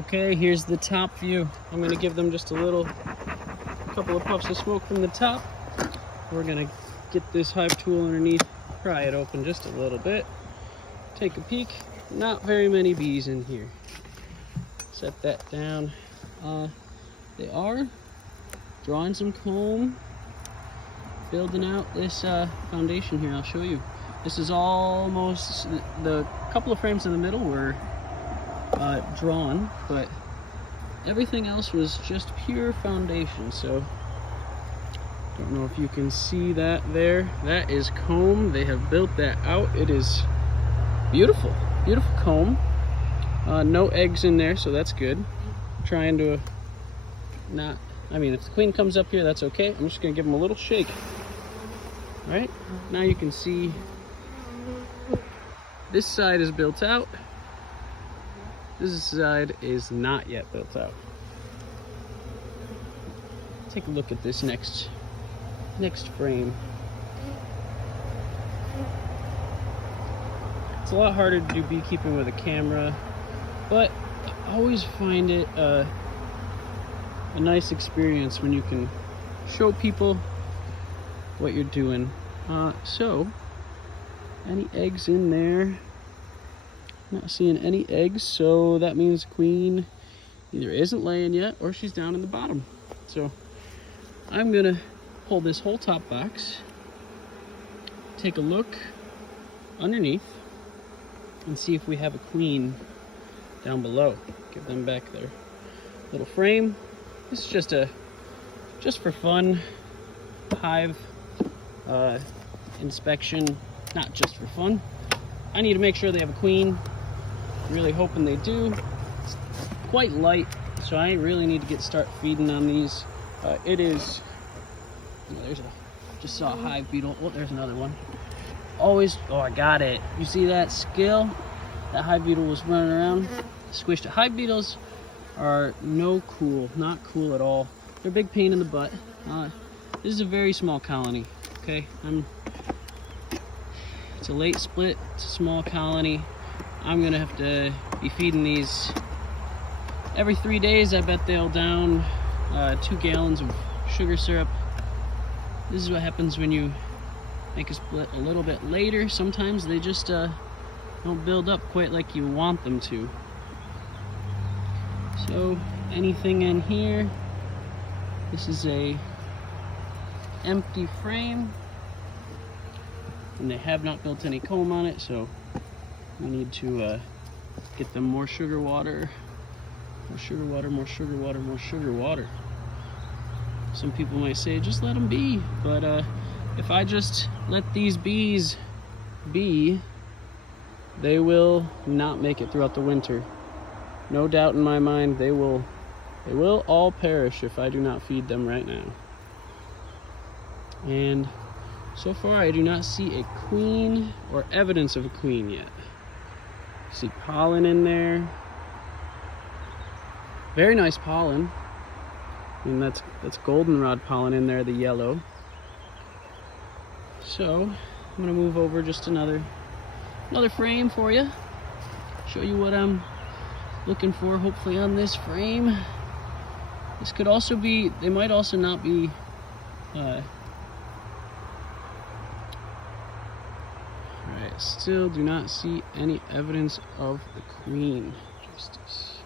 Okay, here's the top view. I'm gonna give them just a couple of puffs of smoke from the top. We're gonna get this hive tool underneath, pry it open just a little bit, take a peek. Not very many bees in here. Set that down. They are drawing some comb, building out this foundation here. I'll show you. This is almost, the couple of frames in the middle were drawn, but everything else was just pure foundation. So don't know if you can see that there. That is comb. They have built that out. It is beautiful, beautiful comb. No eggs in there, so that's good. Trying to not, I mean, if the queen comes up here, that's okay. I'm just gonna give them a little shake. All right, now you can see this side is built out. This side is not yet built out. Take a look at this next frame. It's a lot harder to do beekeeping with a camera, but I always find it a nice experience when you can show people what you're doing. So, any eggs in there? Not seeing any eggs, so that means queen either isn't laying yet or she's down in the bottom. So I'm gonna pull this whole top box, take a look underneath, and see if we have a queen down below. Give them back their little frame. This is just for fun hive inspection, not just for fun. I need to make sure they have a queen. Really hoping they do. It's quite light, so I really need to start feeding on these. It is, just saw a hive beetle. Oh, there's another one. Always, oh, I got it. You see that skill? That hive beetle was running around, squished it. Hive beetles are not cool at all. They're a big pain in the butt. This is a very small colony, okay? It's a late split, it's a small colony. I'm gonna have to be feeding these every 3 days. I bet they'll down 2 gallons of sugar syrup. This is what happens when you make a split a little bit later. Sometimes they just don't build up quite like you want them to. So anything in here, this is a empty frame, and they have not built any comb on it, so we need to get them more sugar water, more sugar water, more sugar water, more sugar water. Some people might say, just let them be, but if I just let these bees be, they will not make it throughout the winter. No doubt in my mind, they will all perish if I do not feed them right now. And so far, I do not see a queen or evidence of a queen yet. See pollen in there. Very nice pollen. I mean, that's goldenrod pollen in there, the yellow. So I'm gonna move over just another frame for you. Show you what I'm looking for, hopefully on this frame. This could also be, they might also not be Alright, still do not see any evidence of the queen. Justice.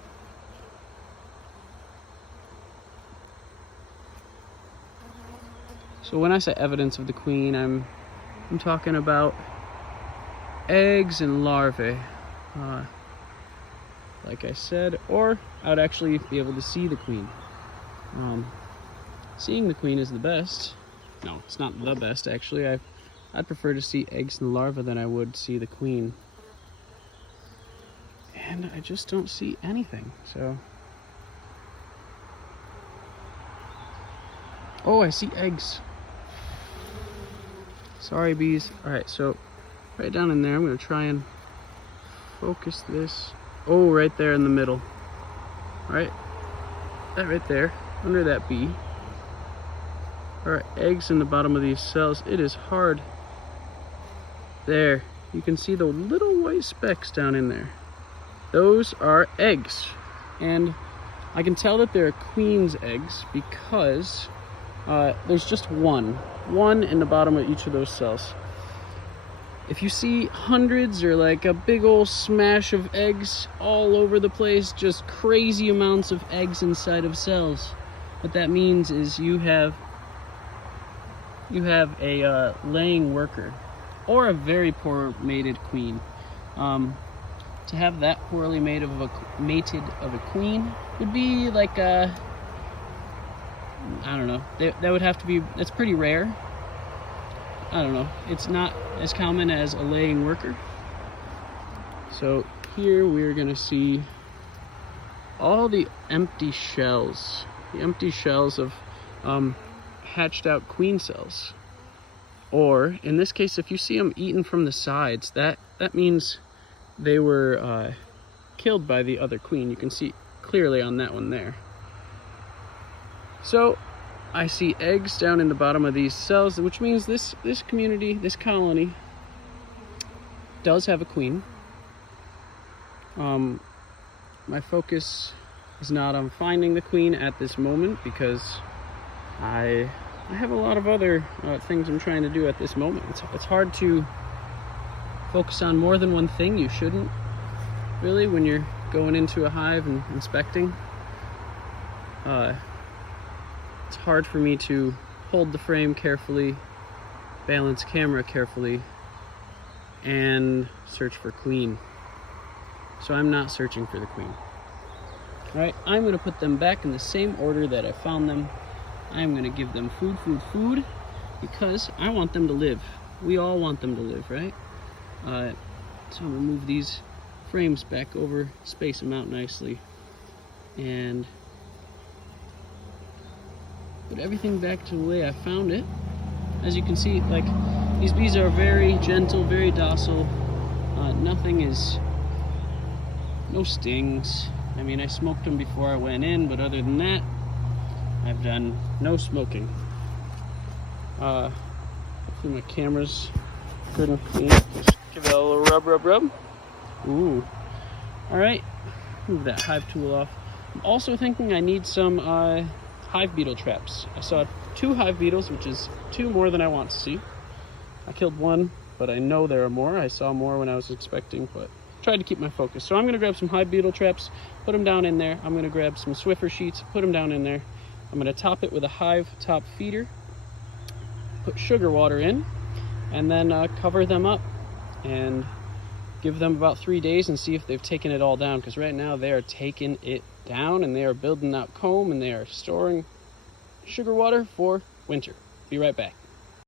So when I say evidence of the queen, I'm talking about eggs and larvae. Like I said, or I would actually be able to see the queen. Seeing the queen is the best. No, it's not the best actually. I'd prefer to see eggs and larvae than I would see the queen. And I just don't see anything, so. Oh, I see eggs. Sorry, bees. All right, so right down in there, I'm gonna try and focus this. Oh, right there in the middle. All right, that right there, under that bee, are eggs in the bottom of these cells. It is hard. There, you can see the little white specks down in there. Those are eggs. And I can tell that they're queen's eggs because there's just one in the bottom of each of those cells. If you see hundreds or like a big old smash of eggs all over the place, just crazy amounts of eggs inside of cells, what that means is you have a laying worker or a very poor mated queen. To have that poorly mated of a queen would be like a, I don't know, that would have to be, that's pretty rare. I don't know, it's not as common as a laying worker. So here we're gonna see all the empty shells of hatched out queen cells. Or in this case, if you see them eaten from the sides, that means they were killed by the other queen. You can see clearly on that one there. So I see eggs down in the bottom of these cells, which means this community, this colony, does have a queen. My focus is not on finding the queen at this moment because I have a lot of other things I'm trying to do at this moment. It's hard to focus on more than one thing. You shouldn't, really, when you're going into a hive and inspecting. It's hard for me to hold the frame carefully, balance camera carefully, and search for queen. So I'm not searching for the queen. Alright, I'm going to put them back in the same order that I found them. I'm going to give them food, because I want them to live. We all want them to live, right? So I'm going to move these frames back over, space them out nicely, and put everything back to the way I found it. As you can see, like, these bees are very gentle, very docile. No stings. I mean, I smoked them before I went in, but other than that, I've done no smoking. Hopefully my camera's good and clean. Just give it a little rub. Ooh. Alright, move that hive tool off. I'm also thinking I need some hive beetle traps. I saw 2 hive beetles, which is 2 more than I want to see. I killed 1, but I know there are more. I saw more when I was expecting, but tried to keep my focus. So I'm going to grab some hive beetle traps, put them down in there. I'm going to grab some Swiffer sheets, put them down in there. I'm going to top it with a hive top feeder, put sugar water in, and then cover them up and give them about 3 days and see if they've taken it all down, because right now they are taking it down and they are building out comb and they are storing sugar water for winter. Be right back.